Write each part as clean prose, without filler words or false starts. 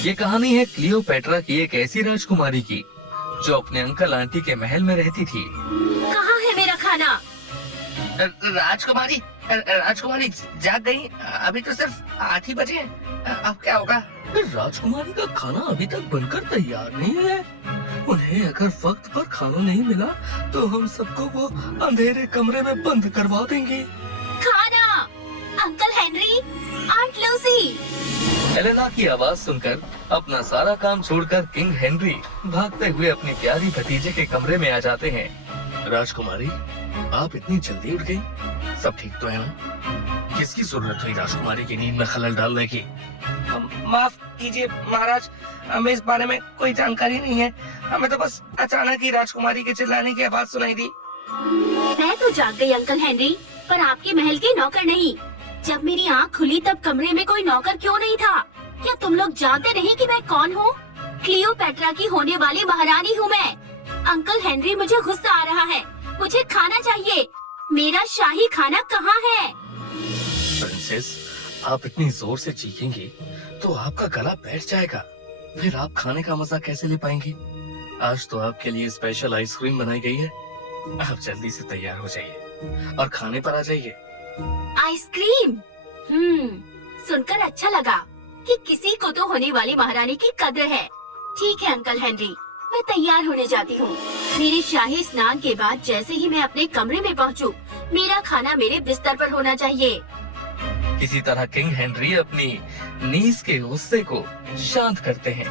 ये कहानी है क्लियोपेट्रा की, एक ऐसी राजकुमारी की जो अपने अंकल आंटी के महल में रहती थी। कहाँ है मेरा खाना? राजकुमारी राजकुमारी जाग गई? अभी तो सिर्फ 8 ही बजे हैं। अब क्या होगा? राजकुमारी का खाना अभी तक बनकर तैयार नहीं है। उन्हें अगर वक्त पर खाना नहीं मिला तो हम सबको वो अंधेरे कमरे में बंद करवा देंगे। खाना! Uncle Henry, aunt Lucy. Elena की आवाज सुनकर अपना सारा काम छोड़कर किंग हेनरी भागते हुए अपनी प्यारी भतीजे के कमरे में आ जाते हैं। राजकुमारी, आप इतनी जल्दी उठ गई? सब ठीक तो है ना? किसकी जरूरत हुई राजकुमारी की नींद में खलल डालने की? माफ कीजिए महाराज, हमें इस बारे में कोई जानकारी नहीं है। हमें तो बस अचानक ही राजकुमारी के चिल्लाने की आवाज सुनाई दी। मैं तो जाग गई अंकल हेनरी, पर आपके महल के नौकर नहीं। जब मेरी आँख खुली तब कमरे में कोई नौकर क्यों नहीं था? क्या तुम लोग जानते नहीं कि मैं कौन हूँ? क्लियोपेट्रा की होने वाली महारानी हूँ मैं। अंकल हेनरी, मुझे गुस्सा आ रहा है। मुझे खाना चाहिए। मेरा शाही खाना कहाँ है? प्रिंसेस, आप इतनी जोर से चीखेंगी तो आपका गला बैठ जाएगा। फिर आप खाने का मजा कैसे ले पाएंगी? आज तो आपके लिए स्पेशल आइसक्रीम बनाई गई है। आप जल्दी से तैयार हो जाइए और खाने पर आ जाइए। आइसक्रीम? सुनकर अच्छा लगा कि किसी को तो होने वाली महारानी की कद्र है। ठीक है अंकल हेनरी, मैं तैयार होने जाती हूँ। मेरे शाही स्नान के बाद जैसे ही मैं अपने कमरे में पहुँचूं, मेरा खाना मेरे बिस्तर पर होना चाहिए। किसी तरह किंग हेनरी अपनी नीज के गुस्से को शांत करते हैं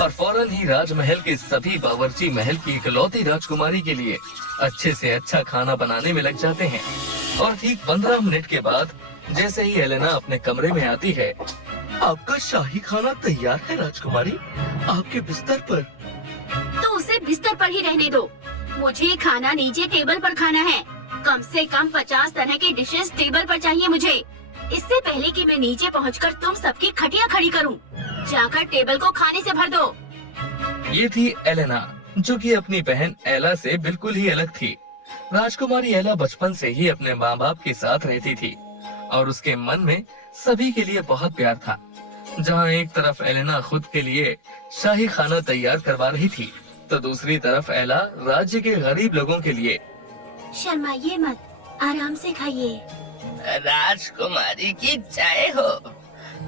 और फौरन ही राजमहल के सभी बावर्ची महल की इकलौती राजकुमारी के लिए अच्छे से अच्छा खाना बनाने में लग जाते हैं। और ठीक 15 मिनट के बाद जैसे ही एलेना अपने कमरे में आती है, आपका शाही खाना तैयार है राजकुमारी, आपके बिस्तर पर। तो उसे बिस्तर पर ही रहने दो। मुझे खाना नीचे टेबल पर खाना है। कम से कम 50 तरह के डिशेस टेबल पर चाहिए मुझे। इससे पहले कि मैं नीचे पहुंचकर तुम सबकी खटिया खड़ी करूं, जाकर टेबल को खाने से भर दो। ये थी एलेना, जो कि अपनी बहन एला से बिल्कुल ही अलग थी। राजकुमारी एला बचपन से ही अपने माँ बाप के साथ रहती थी और उसके मन में सभी के लिए बहुत प्यार था। जहाँ एक तरफ एलेना खुद के लिए शाही खाना तैयार करवा रही थी, तो दूसरी तरफ एला राज्य के गरीब लोगों के लिए। शर्माइए मत, आराम से खाइए। राजकुमारी की जय हो।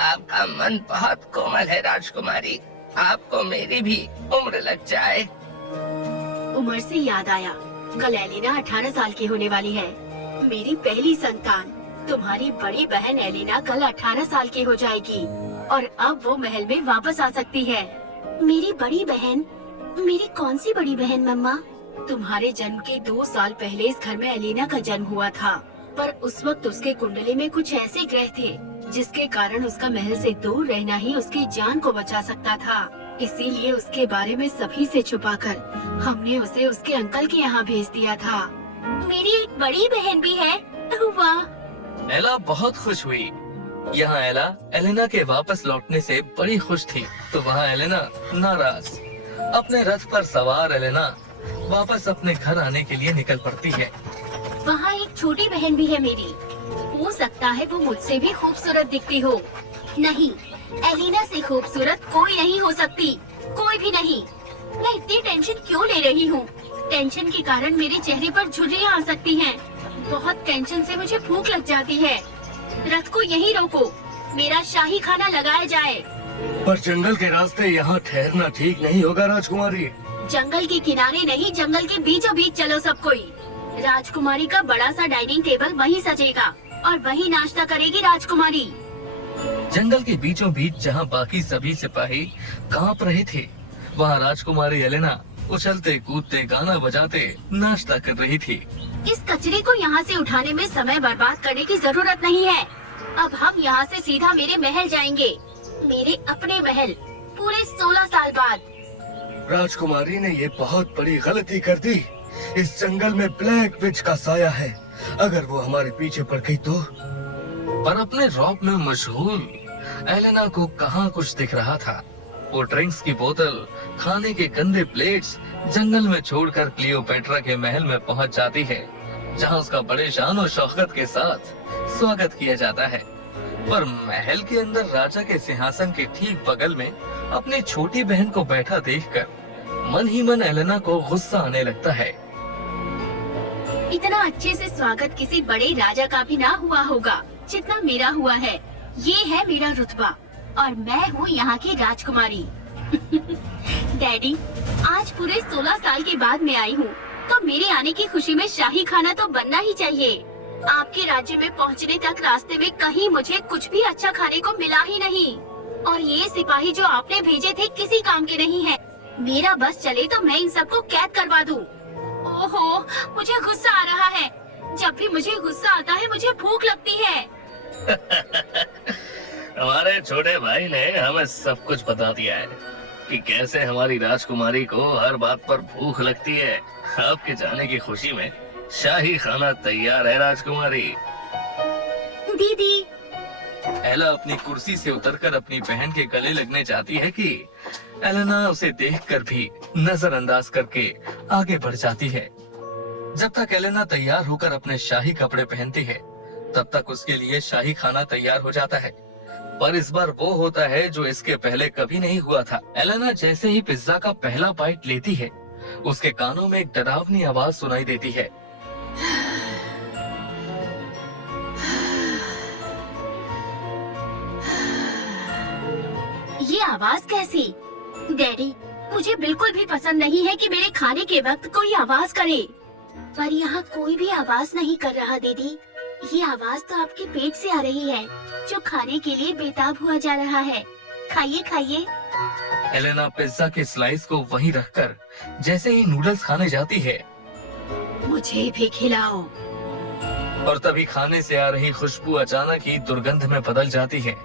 आपका मन बहुत कोमल है राजकुमारी। आपको मेरी भी उम्र लग जाए। उम्र से याद आया, कल एलिना 18 साल की होने वाली है। मेरी पहली संतान, तुम्हारी बड़ी बहन एलिना कल 18 साल की हो जाएगी और अब वो महल में वापस आ सकती है। मेरी बड़ी बहन? मेरी कौन सी बड़ी बहन मम्मा? तुम्हारे जन्म के 2 साल पहले इस घर में एलिना का जन्म हुआ था, पर उस वक्त उसके कुंडली में कुछ ऐसे ग्रह थे जिसके कारण उसका महल से दूर रहना ही उसकी जान को बचा सकता था। इसीलिए उसके बारे में सभी से छुपाकर हमने उसे उसके अंकल के यहाँ भेज दिया था। मेरी एक बड़ी बहन भी है। वाह! एला बहुत खुश हुई। यहाँ एला एलेना के वापस लौटने से बड़ी खुश थी, तो वहाँ एलेना नाराज। अपने रथ पर सवार एलेना वापस अपने घर आने के लिए निकल पड़ती है। वहाँ एक छोटी बहन भी है मेरी। हो सकता है वो मुझसे भी खूबसूरत दिखती हो। नहीं, एलिना से खूबसूरत कोई नहीं हो सकती, कोई भी नहीं। मैं इतनी टेंशन क्यों ले रही हूँ? टेंशन के कारण मेरे चेहरे पर झुर्रियाँ आ सकती हैं। बहुत टेंशन से मुझे भूख लग जाती है। रथ को यहीं रोको, मेरा शाही खाना लगाया जाए। पर जंगल के रास्ते यहाँ ठहरना ठीक नहीं होगा राजकुमारी। जंगल के किनारे नहीं, जंगल के बीचों बीच चलो सब कोई। राजकुमारी का बड़ा सा डाइनिंग टेबल वहीं सजेगा और वहीं नाश्ता करेगी राजकुमारी। जंगल के बीचों बीच जहाँ बाकी सभी सिपाही कांप रहे थे, वहाँ राजकुमारी एलेना उछलते कूदते गाना बजाते नाश्ता कर रही थी। इस कचरे को यहाँ से उठाने में समय बर्बाद करने की जरूरत नहीं है। अब हम यहाँ से सीधा मेरे महल जाएंगे, मेरे अपने महल, पूरे 16 साल बाद। राजकुमारी ने ये बहुत बड़ी गलती कर दी। इस जंगल में ब्लैक विच का साया है, अगर वो हमारे पीछे पड़ गई तो। पर अपने रौब में मशहूर एलेना को कहाँ कुछ दिख रहा था। वो ड्रिंक्स की बोतल, खाने के गंदे प्लेट्स जंगल में छोड़कर क्लियोपेट्रा के महल में पहुंच जाती है, जहां उसका बड़े शान और शौकत के साथ स्वागत किया जाता है। पर महल के अंदर राजा के सिंहासन के ठीक बगल में अपनी छोटी बहन को बैठा देखकर मन ही मन एलेना को गुस्सा आने लगता है। इतना अच्छे से स्वागत किसी बड़े राजा का भी ना हुआ होगा जितना मेरा हुआ है। ये है मेरा रुतबा और मैं हूँ यहाँ की राजकुमारी। डैडी, आज पूरे 16 साल के बाद मैं आई हूँ, तो मेरे आने की खुशी में शाही खाना तो बनना ही चाहिए। आपके राज्य में पहुँचने तक रास्ते में कहीं मुझे कुछ भी अच्छा खाने को मिला ही नहीं, और ये सिपाही जो आपने भेजे थे किसी काम के नहीं है। मेरा बस चले तो मैं इन सबको कैद करवा दूं। ओहो, मुझे गुस्सा आ रहा है। जब भी मुझे गुस्सा आता है मुझे भूख लगती है। हमारे छोटे भाई ने हमें सब कुछ बता दिया है कि कैसे हमारी राजकुमारी को हर बात पर भूख लगती है। आपके जाने की खुशी में शाही खाना तैयार है राजकुमारी। दीदी, एला अपनी कुर्सी से उतरकर अपनी बहन के गले लगने जाती है कि एलेना उसे देखकर भी नजरअंदाज करके आगे बढ़ जाती है। जब तक एलेना तैयार होकर अपने शाही कपड़े पहनती है तब तक उसके लिए शाही खाना तैयार हो जाता है। पर इस बार वो होता है जो इसके पहले कभी नहीं हुआ था। एलेना जैसे ही पिज्जा का पहला बाइट लेती है उसके कानों में एक डरावनी आवाज सुनाई देती है। ये आवाज कैसी? डैडी, मुझे बिल्कुल भी पसंद नहीं है कि मेरे खाने के वक्त कोई आवाज करे। पर यहाँ कोई भी आवाज नहीं कर रहा दीदी। ये आवाज तो आपके पेट से आ रही है जो खाने के लिए बेताब हुआ जा रहा है। खाइए खाइए। एलेना पिज्जा के स्लाइस को वहीं रखकर जैसे ही नूडल्स खाने जाती है, मुझे भी खिलाओ। और तभी खाने से आ रही खुशबू अचानक ही दुर्गंध में बदल जाती है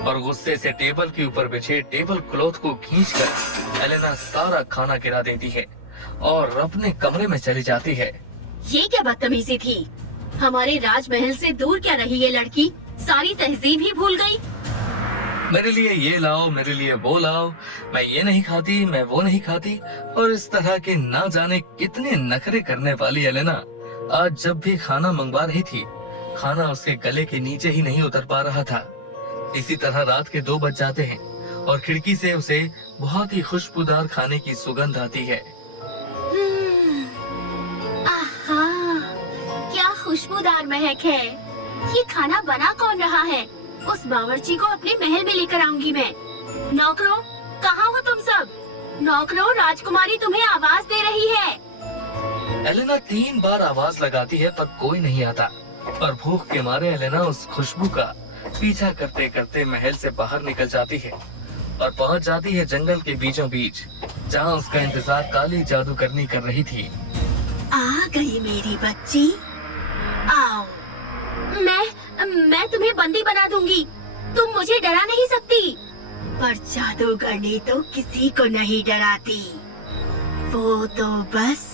और गुस्से से टेबल के ऊपर बिछे टेबल क्लॉथ को खींचकर एलेना सारा खाना गिरा देती है और अपने कमरे में चली जाती है। ये क्या बदतमीजी थी? हमारे राजमहल से दूर क्या रही ये लड़की? सारी तहजीब ही भूल गई। मेरे लिए ये लाओ, मेरे लिए वो लाओ, मैं ये नहीं खाती, मैं वो नहीं खाती, और इस तरह के ना जाने कितने नखरे करने वाली एलेना आज जब भी खाना मंगवा रही थी, खाना उसके गले के नीचे ही नहीं उतर पा रहा था। इसी तरह रात के 2 बज जाते हैं और खिड़की से उसे बहुत ही खुशबूदार खाने की सुगंध आती है। आहा, क्या खुशबूदार महक है। ये खाना बना कौन रहा है? उस बावर्ची को अपने महल में लेकर आऊंगी मैं। नौकरों, कहाँ हो तुम सब? नौकरों, राजकुमारी तुम्हें आवाज दे रही है। एलेना 3 बार आवाज लगाती है पर कोई नहीं आता, और भूख के मारे एलेना उस खुशबू का पीछा करते करते महल से बाहर निकल जाती है और पहुंच जाती है जंगल के बीचों बीच, जहां उसका इंतजार काली जादूगरनी कर रही थी। आ गई मेरी बच्ची, आओ। मैं तुम्हें बंदी बना दूंगी। तुम मुझे डरा नहीं सकती। पर जादूगरनी तो किसी को नहीं डराती। वो तो बस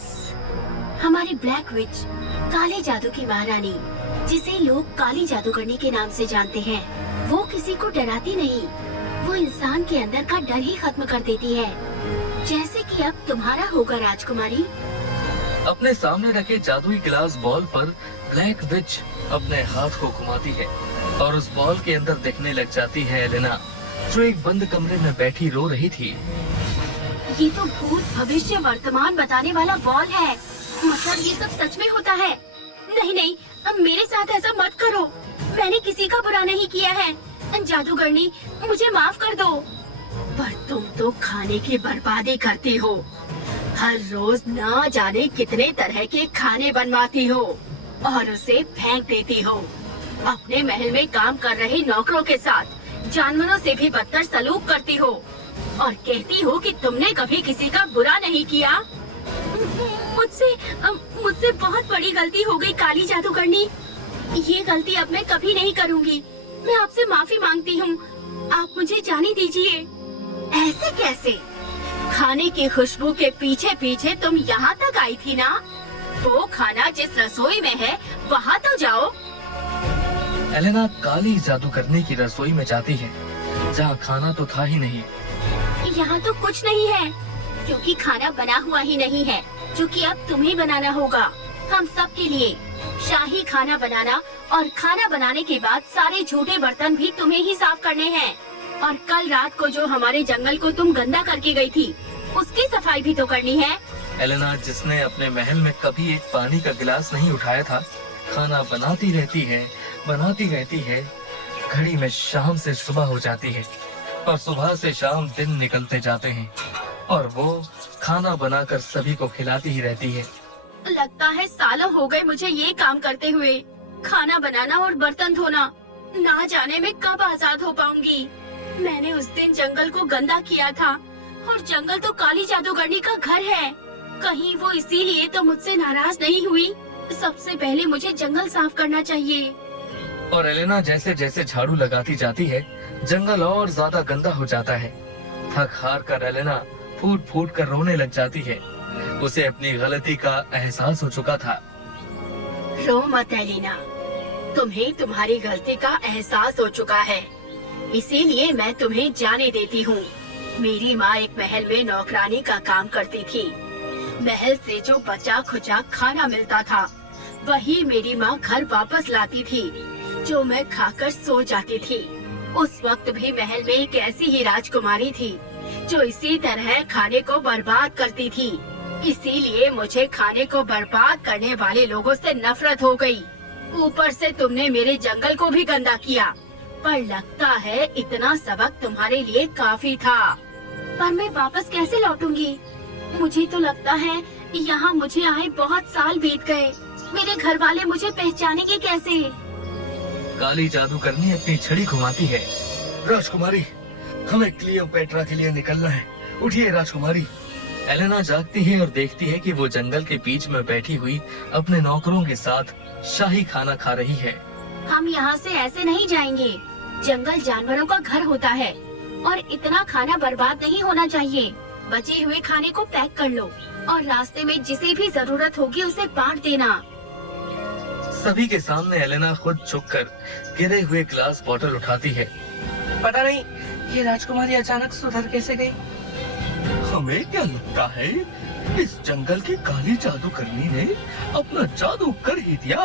हमारी ब्लैक विच, काले जादू की महारानी, जिसे लोग काली जादूगरनी के नाम से जानते हैं, वो किसी को डराती नहीं। वो इंसान के अंदर का डर ही खत्म कर देती है, जैसे कि अब तुम्हारा होगा राजकुमारी। अपने सामने रखे जादुई गिलास बॉल पर ब्लैक विच अपने हाथ को घुमाती है और उस बॉल के अंदर दिखने लग जाती है एलेना, जो एक बंद कमरे में बैठी रो रही थी। ये तो भूत भविष्य वर्तमान बताने वाला बॉल है। मतलब ये सब सच में होता है? नहीं नहीं, अब मेरे साथ ऐसा मत करो। मैंने किसी का बुरा नहीं किया है। जादूगरनी, मुझे माफ कर दो। पर तुम तो खाने की बर्बादी करती हो। हर रोज ना जाने कितने तरह के खाने बनवाती हो और उसे फेंक देती हो। अपने महल में काम कर रहे नौकरों के साथ जानवरों से भी बदतर सलूक करती हो और कहती हो कि तुमने कभी किसी का बुरा नहीं किया। मुझसे बहुत बड़ी गलती हो गई काली जादूगरनी। ये गलती अब मैं कभी नहीं करूँगी। मैं आपसे माफी मांगती हूँ। आप मुझे जाने दीजिए। ऐसे कैसे? खाने की खुशबू के पीछे पीछे तुम यहाँ तक आई थी ना? वो खाना जिस रसोई में है वहाँ तो जाओ। एलेना काली जादूगरनी की रसोई में जाती है, जहाँ खाना तो था ही नहीं। यहाँ तो कुछ नहीं है, क्योंकि खाना बना हुआ ही नहीं है, जो कि अब तुम्हें बनाना होगा। हम सब के लिए शाही खाना बनाना, और खाना बनाने के बाद सारे झूठे बर्तन भी तुम्हें ही साफ करने हैं। और कल रात को जो हमारे जंगल को तुम गंदा करके गई थी, उसकी सफाई भी तो करनी है। एलेना, जिसने अपने महल में कभी एक पानी का गिलास नहीं उठाया था, खाना बनाती रहती है। घड़ी में शाम से सुबह हो जाती है और सुबह से शाम दिन निकलते जाते हैं और वो खाना बनाकर सभी को खिलाती ही रहती है। लगता है सालों हो गए मुझे ये काम करते हुए। खाना बनाना और बर्तन धोना, ना जाने मैं कब आजाद हो पाऊंगी। मैंने उस दिन जंगल को गंदा किया था और जंगल तो काली जादूगरनी का घर है। कहीं वो इसीलिए तो मुझसे नाराज नहीं हुई। सबसे पहले मुझे जंगल साफ करना चाहिए। और एलेना जैसे जैसे झाड़ू लगाती जाती है, जंगल और ज्यादा गंदा हो जाता है। थक हार कर एलेना फूट फूट कर रोने लग जाती है। उसे अपनी गलती का एहसास हो चुका था। रो मत एलिना, तुम्हें तुम्हारी गलती का एहसास हो चुका है, इसीलिए मैं तुम्हें जाने देती हूँ। मेरी माँ एक महल में नौकरानी का काम करती थी। महल से जो बचा खुचा खाना मिलता था, वही मेरी माँ घर वापस लाती थी, जो मैं खाकर सो जाती थी। उस वक्त भी महल में एक ऐसी ही राजकुमारी थी जो इसी तरह खाने को बर्बाद करती थी। इसीलिए मुझे खाने को बर्बाद करने वाले लोगों से नफरत हो गई। ऊपर से तुमने मेरे जंगल को भी गंदा किया, पर लगता है इतना सबक तुम्हारे लिए काफी था। पर मैं वापस कैसे लौटूंगी? मुझे तो लगता है यहाँ मुझे आए बहुत साल बीत गए। मेरे घर वाले मुझे पहचानेंगे कैसे? काली जादूगरनी अपनी छड़ी घुमाती है। राजकुमारी, हमें क्लियोपेट्रा के लिए निकलना है। उठिए राजकुमारी। एलेना जागती है और देखती है कि वो जंगल के बीच में बैठी हुई अपने नौकरों के साथ शाही खाना खा रही है। हम यहाँ से ऐसे नहीं जाएंगे। जंगल जानवरों का घर होता है और इतना खाना बर्बाद नहीं होना चाहिए। बचे हुए खाने को पैक कर लो और रास्ते में जिसे भी जरूरत होगी उसे बांट देना। सभी के सामने एलेना खुद झुककर गिरे हुए ग्लास बॉटल उठाती है। पता नहीं ये राजकुमारी अचानक सुधर कैसे गई। हमें क्या लगता है, इस जंगल की काली जादूगरनी ने अपना जादू कर ही दिया।